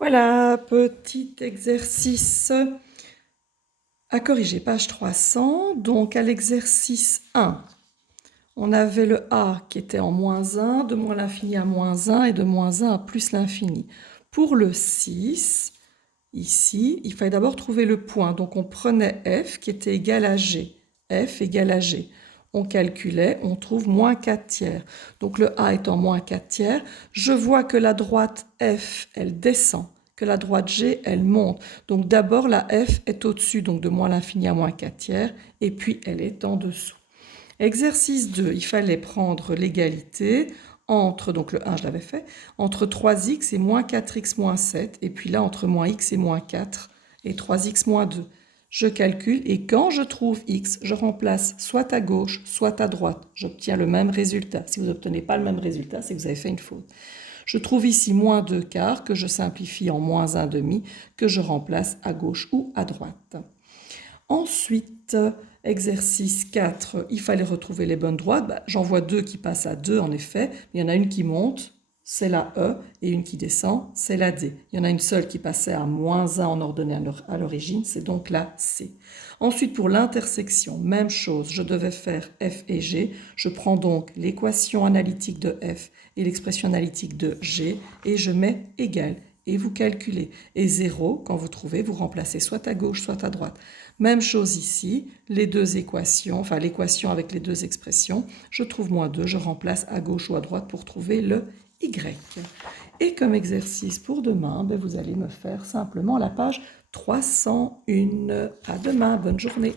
Voilà, petit exercice à corriger, page 300. Donc, à l'exercice 1, on avait le a qui était en moins 1, de moins l'infini à moins 1 et de moins 1 à plus l'infini. Pour le 6, ici, il fallait d'abord trouver le point. Donc, on prenait f qui était égal à g. F égale à g. On calculait, on trouve moins 4 tiers. Donc, le a étant moins 4 tiers, je vois que la droite f, elle descend, que la droite g, elle monte. Donc, d'abord, la f est au-dessus, donc de moins l'infini à moins 4 tiers, et puis elle est en dessous. Exercice 2, il fallait prendre l'égalité entre, donc le 1 je l'avais fait, entre 3x et moins 4x moins 7, et puis là entre moins x et moins 4 et 3x moins 2. Je calcule et quand je trouve x, je remplace soit à gauche, soit à droite. J'obtiens le même résultat. Si vous n'obtenez pas le même résultat, c'est que vous avez fait une faute. Je trouve ici moins 2 quarts que je simplifie en moins 1 demi que je remplace à gauche ou à droite. Ensuite, exercice 4, il fallait retrouver les bonnes droites. J'en vois deux qui passent à 2 en effet, mais il y en a une qui monte, c'est la E, et une qui descend, c'est la D. Il y en a une seule qui passait à moins 1 en ordonnée à l'origine, c'est donc la C. Ensuite, pour l'intersection, même chose, je devais faire F et G. Je prends donc l'équation analytique de F et l'expression analytique de G, et je mets égal. Et vous calculez. Et 0, quand vous trouvez, vous remplacez soit à gauche, soit à droite. Même chose ici, les deux équations, enfin l'équation avec les deux expressions, je trouve moins 2, je remplace à gauche ou à droite pour trouver le y. Et comme exercice pour demain, vous allez me faire simplement la page 301. À demain, bonne journée.